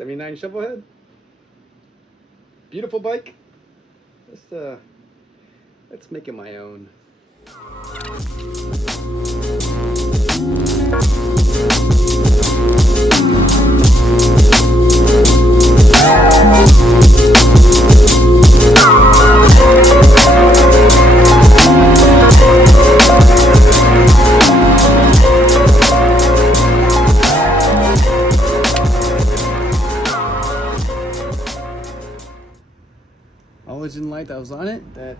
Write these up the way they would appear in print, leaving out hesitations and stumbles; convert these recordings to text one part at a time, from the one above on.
'79 Shovelhead. Beautiful bike. Let's make it my own. Always didn't like that was on it, that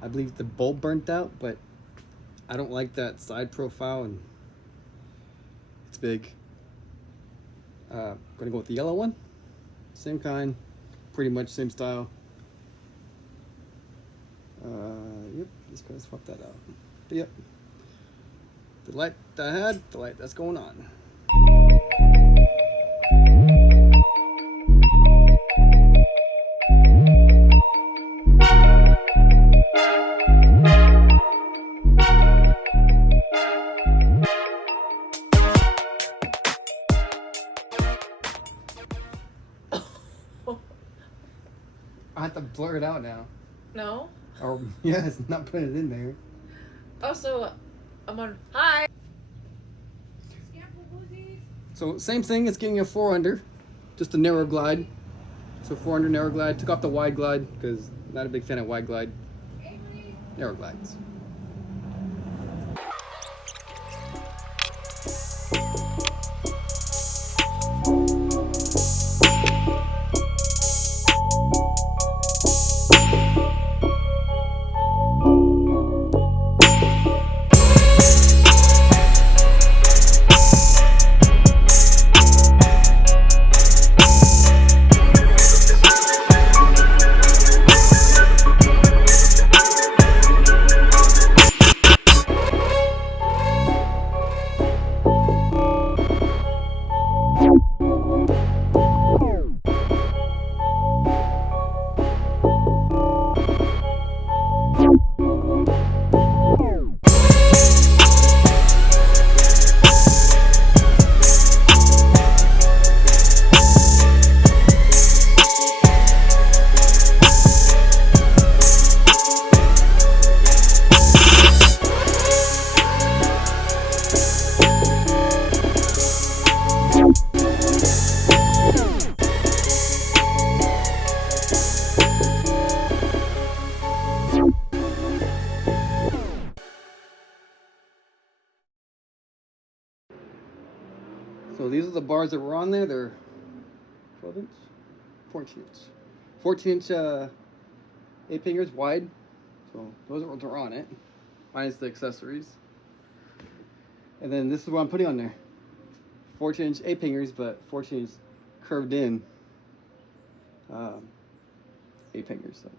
I believe the bulb burnt out, but I don't like that side profile and it's big. Gonna go with the yellow one. Same kind, pretty much same style. Yep, just gonna swap that out. But yep, the light that I had, the light that's going on. I have to blur it out now. No? Or, yeah, it's not putting it in there. Also, I'm on. Hi! So, same thing as getting a 4 under, just a narrow glide. So, 4 under narrow glide. Took off the wide glide because not a big fan of wide glide. Narrow glides. So these are the bars that were on there. They're 12 inch, 14 inch, 14 inch 8 fingers wide. So those are what are on it, minus the accessories. And then this is what I'm putting on there. 14 inch 8 fingers, but 14 inch curved in 8 fingers. So.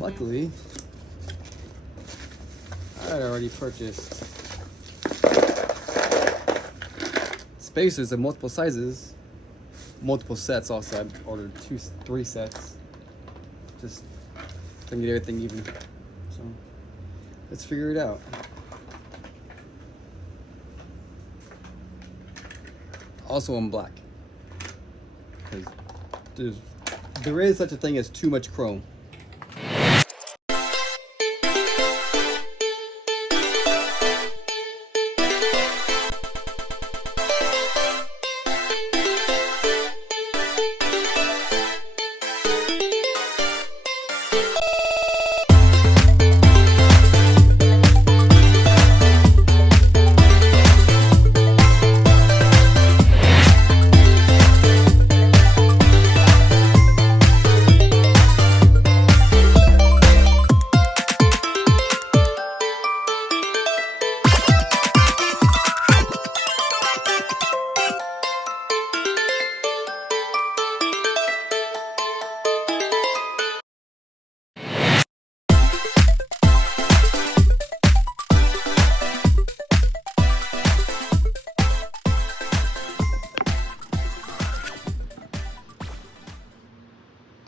Luckily, I had already purchased spacers of multiple sizes, multiple sets also. I ordered 3 sets, just to get everything even. So, let's figure it out. Also in black, because there is such a thing as too much chrome.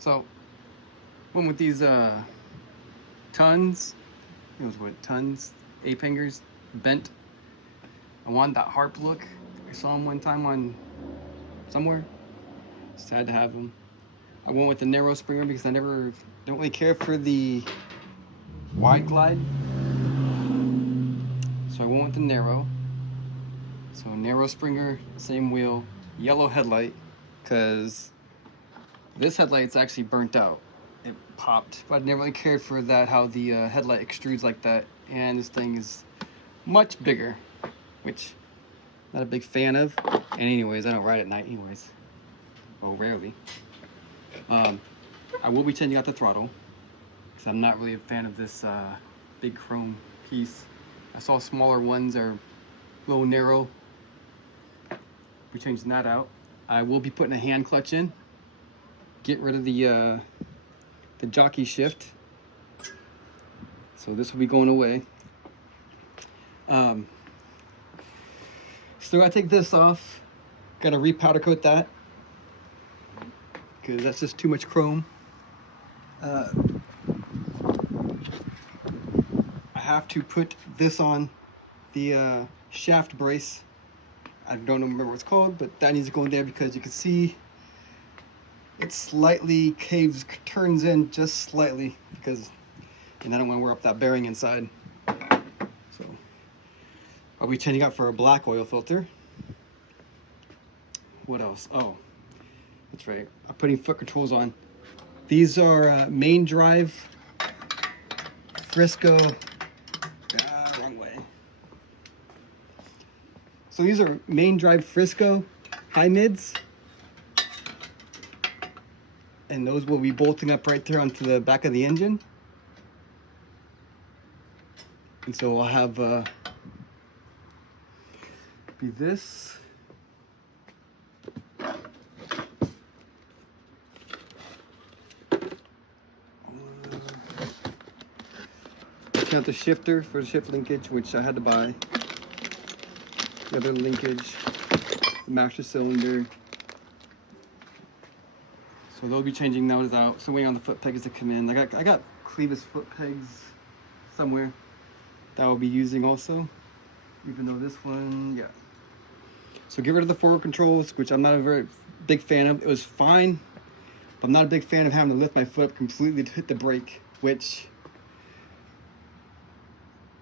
So went with these tons. It was what, tons, 8-fingers, bent. I wanted that harp look. I saw them one time on somewhere. Just had to have them. I went with the narrow springer because I don't really care for the wide glide. So I went with the narrow. So narrow springer, same wheel, yellow headlight, because this headlight's actually burnt out. It popped, but I never really cared for that, how the headlight extrudes like that. And this thing is much bigger, which I'm not a big fan of. And anyways, I don't ride at night anyways. Well, rarely. I will be changing out the throttle because I'm not really a fan of this big chrome piece. I saw smaller ones are a little narrow. We're changing that out. I will be putting a hand clutch in. Get rid of the jockey shift. So this will be going away. Still gotta take this off. Gotta repowder coat that because that's just too much chrome. I have to put this on the shaft brace. I don't remember what it's called, but that needs to go in there because you can see it slightly turns in just slightly and I don't want to wear up that bearing inside. So I'll be changing out for a black oil filter. What else? Oh, that's right. I'm putting foot controls on. These are main drive Frisco. Wrong way. So these are main drive Frisco high mids. And those will be bolting up right there onto the back of the engine. And so I'll have be this. Count the shifter for the shift linkage, which I had to buy. The other linkage, the master cylinder. So they'll be changing those out. So waiting on the foot pegs to come in. I got Clevis foot pegs somewhere that I'll be using also. Even though this one, yeah. So get rid of the forward controls, which I'm not a very big fan of. It was fine, but I'm not a big fan of having to lift my foot up completely to hit the brake, which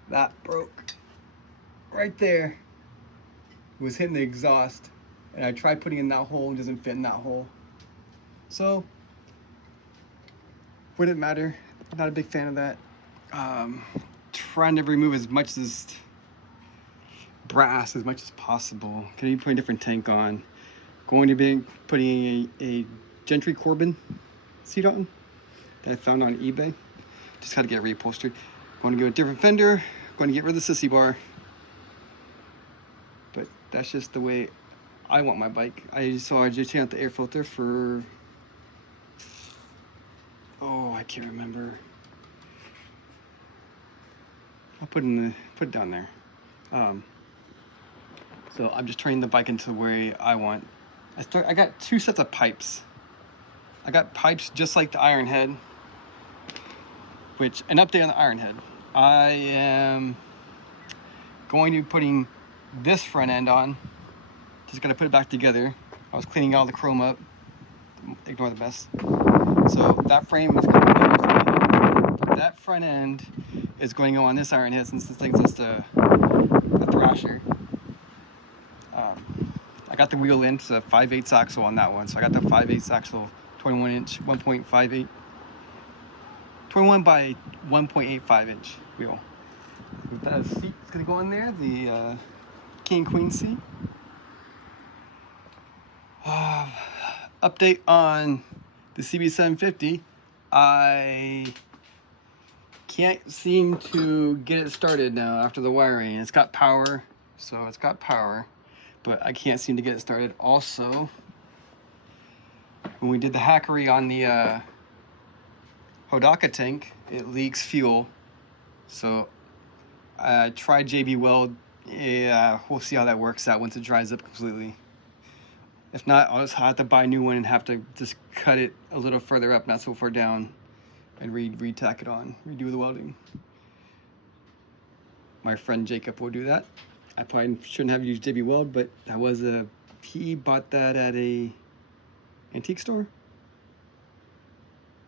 that broke right there. It was hitting the exhaust, and I tried putting in that hole, it doesn't fit in that hole. So wouldn't matter. Not a big fan of that. Trying to remove as much as brass as much as possible. Can you put a different tank on? Going to be putting a Gentry Corbin seat on that I found on eBay. Just got to get reupholstered. Going to go a different fender. Going to get rid of the sissy bar. But that's just the way I want my bike. I just changed out the air filter for, oh, I can't remember. I'll put it down there. So I'm just turning the bike into the way I want. I got 2 sets of pipes. I got pipes just like the Iron Head, which, an update on the Iron Head. I am going to be putting this front end on. Just gotta put it back together. I was cleaning all the chrome up. Ignore the mess. So that frame is coming in. But that front end is going to go on this Iron Head since this thing's just a thrasher. I got the wheel in, it's a 5/8 axle on that one. So I got the 5/8 axle, 21 inch, 1.58, 21 by 1.85 inch wheel. The seat is gonna go in there, the king queen seat. Update on the CB750. I can't seem to get it started now after the wiring. It's got power, so it's got power, but I can't seem to get it started. Also, when we did the hackery on the Hodaka tank, it leaks fuel. So I tried JB Weld. Yeah, we'll see how that works out once it dries up completely. If not, I'll just have to buy a new one and have to just cut it a little further up, not so far down, and re-tack it on, redo the welding. My friend Jacob will do that. I probably shouldn't have used JB Weld, but he bought that at a antique store?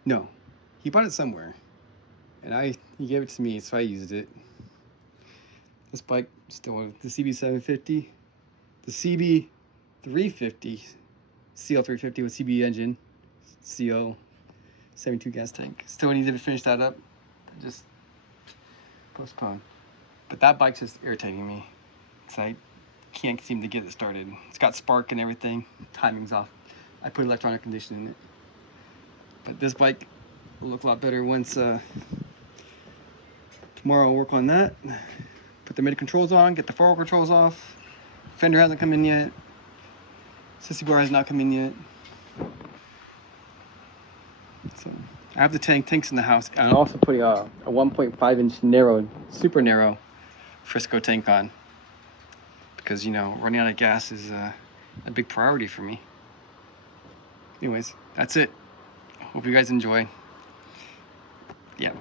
No, he bought it somewhere, and he gave it to me, so I used it. This bike still, the CB750, the CB350, CL350 with CB engine, CO 72 gas tank. Still need to finish that up, just postpone. But that bike's just irritating me, because I can't seem to get it started. It's got spark and everything, timing's off. I put electronic conditioning in it. But this bike will look a lot better once, tomorrow I'll work on that. Put the MIDI controls on, get the forward controls off. Fender hasn't come in yet. Sissy bar has not come in yet. So I have the tanks in the house. I'm also putting a 1.5 inch narrow, super narrow Frisco tank on. Because, you know, running out of gas is a big priority for me. Anyways, that's it. Hope you guys enjoy. Yeah.